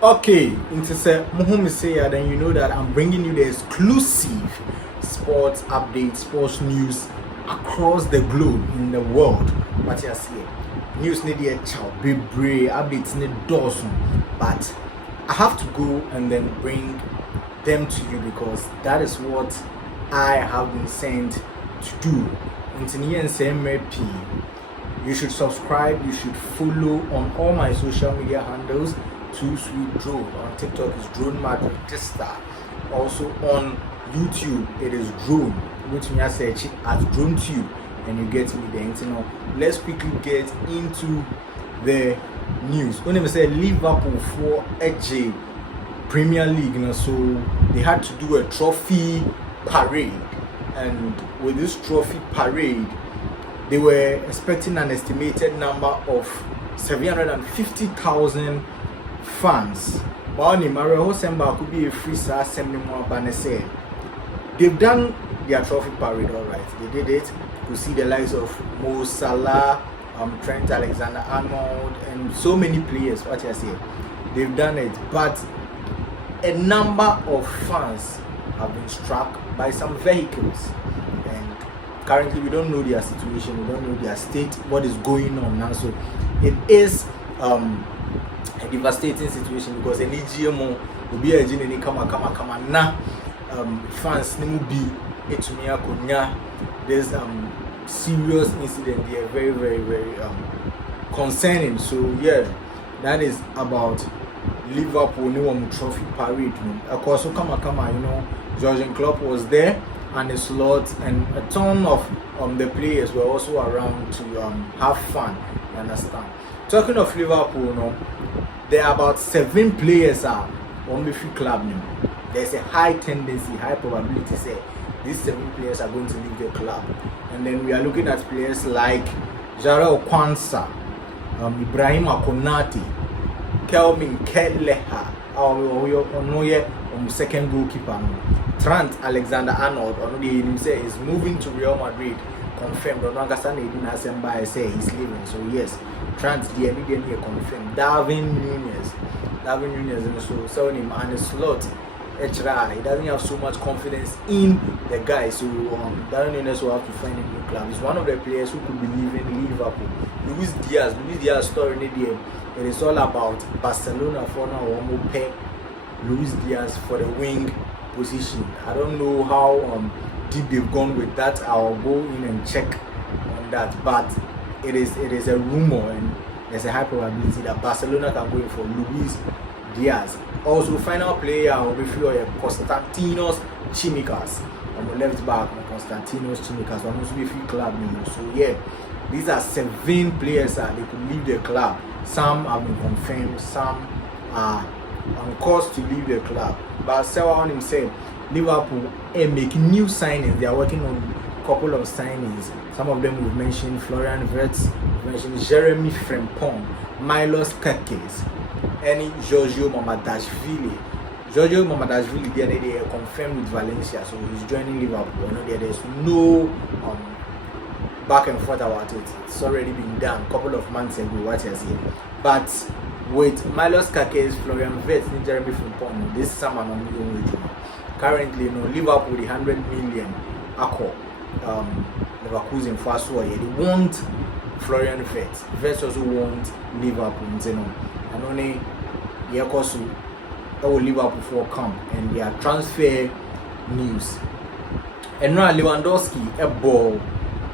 Okay, into say Muhammad say then you know that I'm bringing you the exclusive sports updates, sports news across the globe in the world. What you see, news need a chow, big updates need Dawson, but I have to go and then bring them to you because that is what I have been sent to do. Into you should subscribe, you should follow on all my social media handles. Too Sweet Drone on TikTok is Drone Madrid. Also on YouTube it is Drone, which me I search it as Drone Tube and you get me the internet. Let's quickly get into the news. When they say Liverpool for HJ Premier League, you know, so they had to do a trophy parade, and with this trophy parade they were expecting an estimated number of 750,000 fans. But could be a free they've done their trophy parade, all right. They did it to see the likes of Mo Salah, Trent Alexander-Arnold, and so many players. What I say, they've done it, but a number of fans have been struck by some vehicles, and currently we don't know their situation, we don't know their state, what is going on now. So it is a devastating situation because any GMO will be a gene come na fans will be it there's serious incident here, very concerning. So yeah, that is about Liverpool new trophy parade. Of course, so come, you know, Jurgen Klopp was there, and a slot and a ton of the players were also around to have fun. You understand? Talking of Liverpool, you know, there are about 7 players on the club now. There's a high tendency, high probability say these 7 players are going to leave the club. And then we are looking at players like Jarrell Kwanzaa, Ibrahim Akonate, Kelvin Kelleher, our second goalkeeper, Trent Alexander-Arnold, is moving to Real Madrid. Confirmed. Don't understand it. Say he's leaving. So yes, Trent the immediately confirmed. Darwin Nunez, and so him and the slot. He doesn't have so much confidence in the guy. So Darwin Nunez will have to find a new club. He's one of the players who could be leaving Liverpool. Luis Diaz story in the game. It is all about Barcelona for now. One pay Luis Diaz for the wing position. I don't know how deep they've gone with that. I'll go in and check on that, but it is a rumor, and there's a high probability that Barcelona can go in for Luis Diaz. Also, final player will be Konstantinos Tsimikas on the left back. Konstantinos Tsimikas will also be free club name. So yeah, these are 7 players that they could leave the club. Some have been confirmed, some are on course to leave the club. But Sewa himself, Liverpool making new signings. They are working on a couple of signings. Some of them we've mentioned Florian Wirtz, we've mentioned Jeremy Frimpong, Milos Kerkez, and Giorgio Mamadashvili. Giorgio Mamadashvili they are confirmed with Valencia, so he's joining Liverpool. You know, there's no back and forth about it. It's already been done a couple of months ago. What I see, but with Milos Kerkez, Florian Wirtz, and Jeremy Frimpong, this is someone I'm going with. Currently, you know, Liverpool the 100 million accord Leverkusen for so they want Florian Wirtz. Wirtz also want Liverpool, you know, and only the also Liverpool for come and their transfer news. And now Lewandowski a ball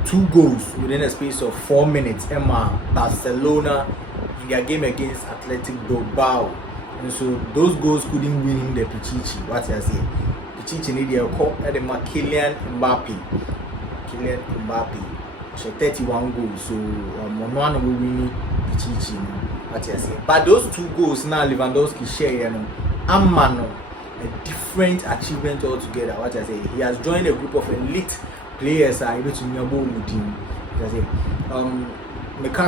2 goals within a space of 4 minutes. Emma Barcelona in their game against Athletic Bilbao. And so those goals couldn't win him the Pichichi. What I say? Pichichi need a call at the Kylian Mbappe. So 31 goals. So one will win Pichichi. What I say? But those 2 goals now Lewandowski share, you know, a different achievement altogether. What I say? He has joined a group of elite players are able to meet with him. What I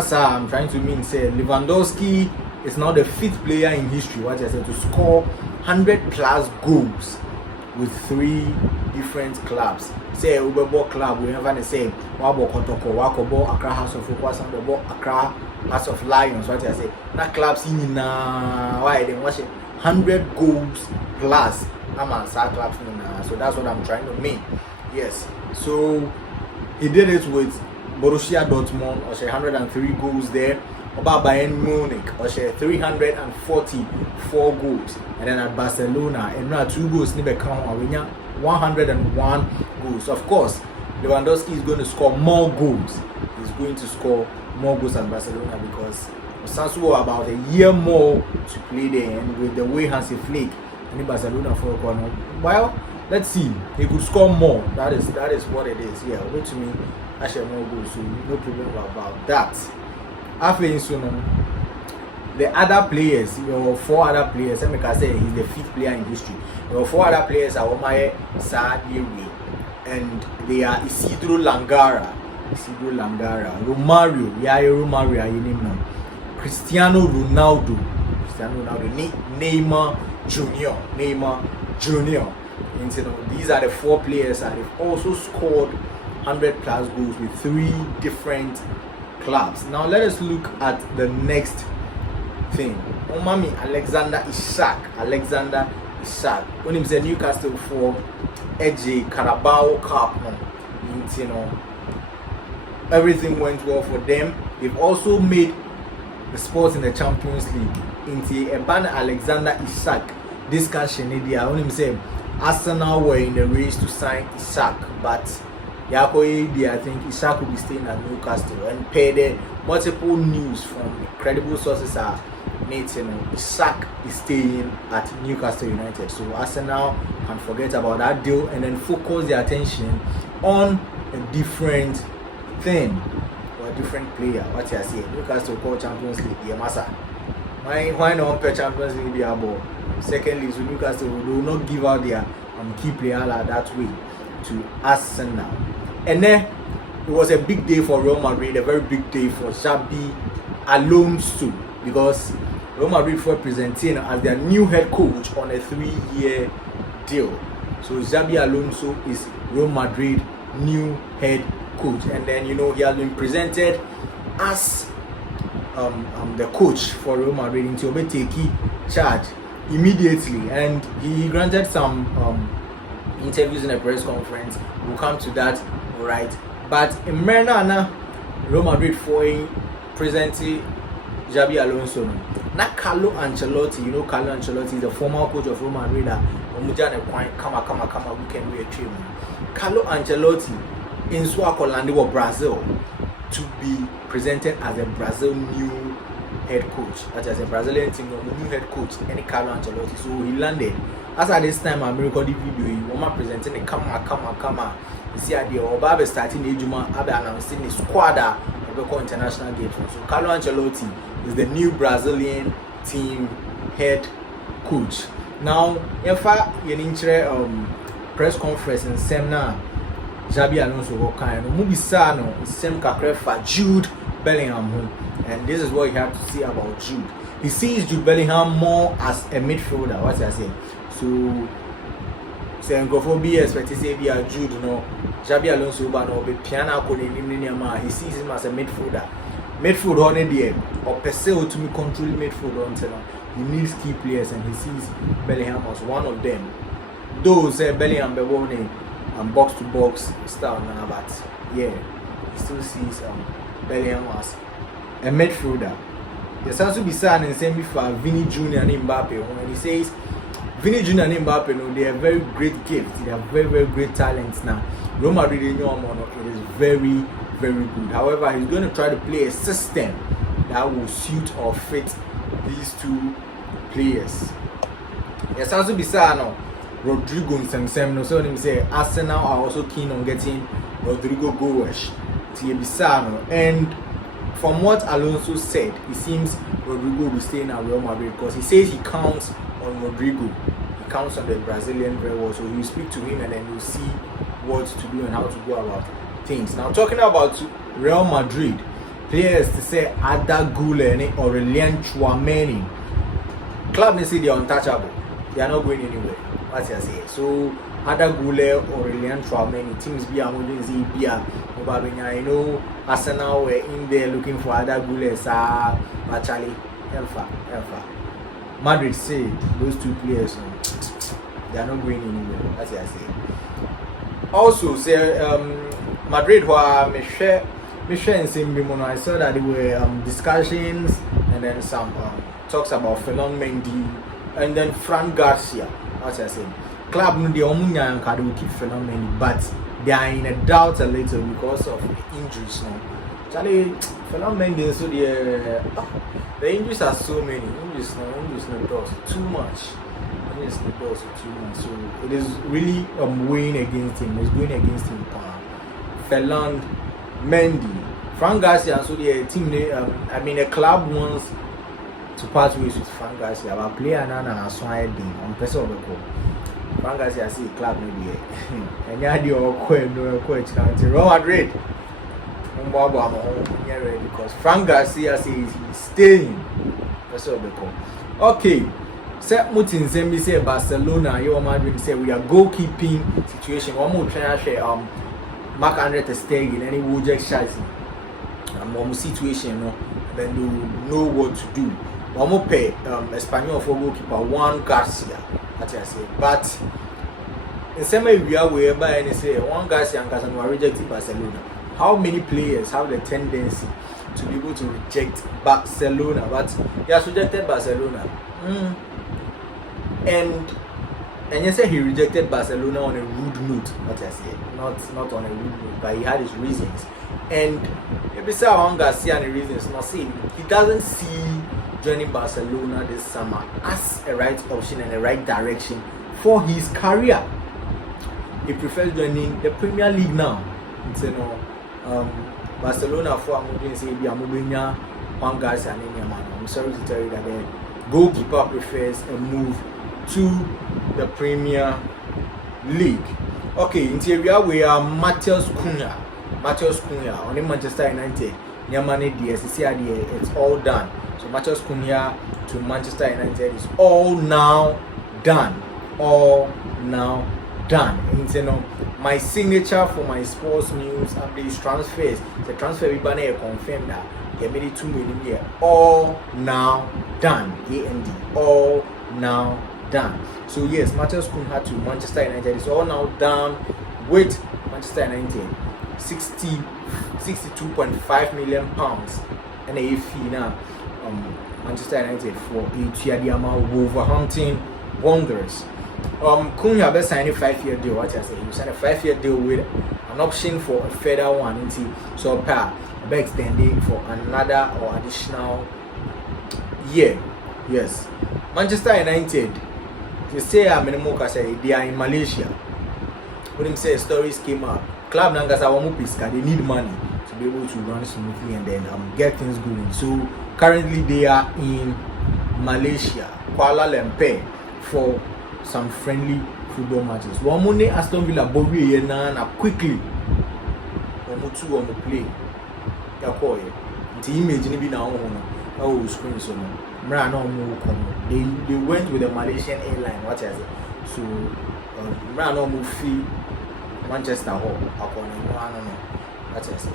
say? I'm trying to mean say Lewandowski is now the 5th player in history, what I said, to score 100 plus goals with 3 different clubs. Say Ubebo club, we never say Wabo Kotoko, Wakobo, Accra House of Focus, and Bobo Accra as of Lions, what I say, na clubs in why they watch 100 goals plus. I'm a clubs in, so that's what I'm trying to mean. Yes, so he did it with Borussia Dortmund, or 103 goals there. About Bayern Munich, or 344 goals, and then at Barcelona, and now 2 goals never count. 101 goals. Of course, Lewandowski is going to score more goals. He's going to score more goals at Barcelona because Sansu about a year more to play there, and with the way Hansi Flick and Barcelona for a corner. Well, let's see. He could score more. That is what it is. Yeah, wait to me. Actually, more goals. So no problem about that. After the other players, your 4 other players, I can say he's the 5th player in history. Your 4 other players are Omaye Saadiewi, and they are Isidro Langara, Romario, Cristiano Ronaldo, Neymar Jr. And these are the 4 players that have also scored 100 plus goals with 3 different clubs. Now let us look at the next thing. Omami Alexander Isak. When he was at Newcastle for AJ Carabao Cup, everything went well for them. They've also made the sports in the Champions League. Into Eban Alexander Isak. This discussion, I want him say Arsenal were in the race to sign Isak, but I think Isak will be staying at Newcastle, and per the multiple news from credible sources are Isak is staying at Newcastle United. So Arsenal can forget about that deal and then focus their attention on a different thing or a different player. What you say? Newcastle call Champions League, yeah, massa. Why not play Champions League ball? Secondly, so Newcastle will not give out their key player that way to Arsenal. And then it was a big day for Real Madrid, a very big day for Xabi Alonso, because Real Madrid were presenting as their new head coach on a 3-year deal. So Xabi Alonso is Real Madrid new head coach, and then he has been presented as the coach for Real Madrid until he take charge immediately, and he granted some interviews in a press conference. We'll come to that, right? But in Merna, Real Madrid for presenting Xabi Alonso. Not Carlo Ancelotti. Carlo Ancelotti is the former coach of Real Madrid. Kama weekend we achieve. Carlo Ancelotti in Swakolandi, Brazil, to be presented as a Brazil new head coach. That is a Brazilian team, new head coach, any Carlo Ancelotti. So he landed. As at this time, I'm recording video. He was presenting a kama. You see, the Obabe starting the Juma, Abe announcing the squad of the international games. So Carlo Ancelotti is the new Brazilian team head coach. Now, if I press conference in Semna, Xabi Alonso will kind of Mubisano, Sem Kakrefa, Jude Bellingham, and this is what you have to say about Jude. He sees Jude Bellingham more as a midfielder. What I say? So, Sengophobia expect to say be a Jude, Xabi Alonso, but no, be piano he sees him as a midfielder. Midfield on the or per se to me control midfield on he needs key players, and he sees Bellingham as one of them. Those Bellingham be warning box to box style now, but yeah, he still sees Bellingham as a midfielder. There's also be sad and same for Vini Jr. and Mbappe. When he says Vini Jr. and Mbappe, they are very great gifts, they are very, very great talents now. Real Madrid in your it is very, very good. However, he's going to try to play a system that will suit or fit these 2 players. There's also be sad now. Rodrigo and Sam, so let me say Arsenal are also keen on getting Rodrigo Goes to Bisano. And from what Alonso said, it seems Rodrigo will stay in Real Madrid because he says he counts on Rodrigo. He counts on the Brazilian very well. So he'll speak to him and then you'll see what to do and how to go about things. Now, talking about Real Madrid, players to say Ada Gule or Aurelien Chouameni. Club, they say they're untouchable. They are not going anywhere. What you say? So Ada Gule or Aurelien Tchouameni teams be among the you know Arsenal were in there looking for Ada Gule actually Elfa. Madrid say those two players they are not going anywhere. That's what I say. Also say Madrid were Michelle and Simbimono. I saw that there were discussions and then some talks about Fernand Mendy and then Fran Garcia. That's what I say. Club no the Omunya and Kadu will keep Fernand Mendy, but they are in a doubt a little because of injuries now. Charlie Fernand Mendy, so the injuries are so many. Injuries no too much. Injuries no too much. So it is really weighing against him. It's going against him. Fernand Mendy, Fran Garcia, so the team. I mean, the club wants to part ways with Fran Garcia. But player na so I did on person of the call. Fran Garcia see club maybe. And you had your coach county Real Madrid. Because Fran Garcia says he's staying. That's all they call. Okay. Set Mutin Zembi say Barcelona, Real Madrid say we are goalkeeping situation. One more try share Mark Andre ter Stegen and he will just shut one situation, then you know what to do. One more pay Espanyol for goalkeeper Juan Garcia. That's what I say. But in some way we are whereby and say Juan Garcia and Casanova rejected Barcelona. How many players have the tendency to be able to reject Barcelona? But he has rejected Barcelona. And you say he rejected Barcelona on a rude note, what I say, not on a rude note, but he had his reasons. And if you say Juan Garcia and the reasons, not see, he doesn't see joining Barcelona this summer as a right option and a right direction for his career. He prefers joining the Premier League now. It's Barcelona for Juan Garcia and I'm sorry to tell you that the goalkeeper prefers a move to the Premier League. Okay, in area we are Matheus Cunha on Manchester United. It's all done. So Matheus Cunha to Manchester United is all now done. My signature for my sports news updates transfers. The transfer we confirmed that they made it 2 million here. All now done. AND all now done. So yes, Matheus Cunha to Manchester United is all now done with Manchester United. 62.5 million pounds and a fee now. Manchester United for a Wolverhampton Wanderers. Cunha be signed a 5-year deal. What I say, he signed a 5-year deal with an option for a further one. So be extended for another or additional year. Yes, Manchester United. They say they are in Malaysia. When them say stories came out, club Nangasa Wamupiska, they need money to be able to run smoothly and then get things going. So currently they are in Malaysia, Kuala Lumpur, for some friendly football matches. One morning Aston Villa Bobby na quickly. One play. The image ni be na on screen so no. They went with the Malaysian airline. What is it? So no fee Manchester Hall upon what is it?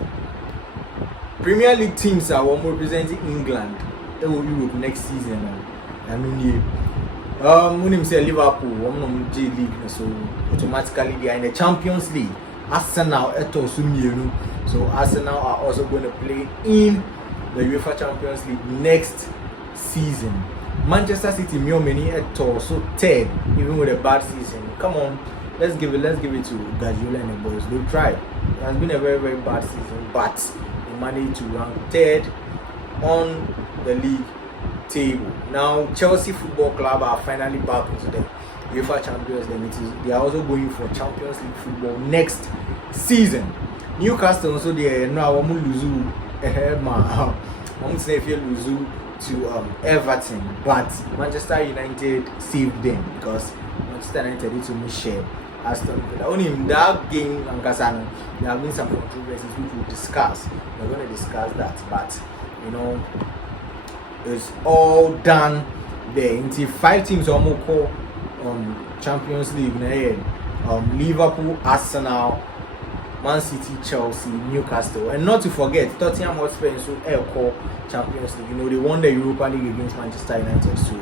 Premier League teams are representing England Europe next season. I mean when you say Liverpool, J League, so automatically they are in the Champions League. Arsenal so Arsenal are also going to play in the UEFA Champions League next season. Manchester City many so third, even with a bad season. Come on, let's give it to Guardiola and the boys. They've tried. It has been a very, very bad season, but they managed to rank third on the league table. Now Chelsea Football Club are finally back into the UEFA Champions League. They are also going for Champions League football next season. Newcastle also they now lose to Everton, but Manchester United saved them because Manchester United need to Michelle Aston Villa. Only in that game, there have been some controversies which we'll discuss. We're going to discuss that, but it's all done there. Until 5 teams almost call Champions League. Liverpool, Arsenal, Man City, Chelsea, Newcastle, and not to forget Tottenham Hotspur and so Champions League. They won the Europa League against Manchester United. So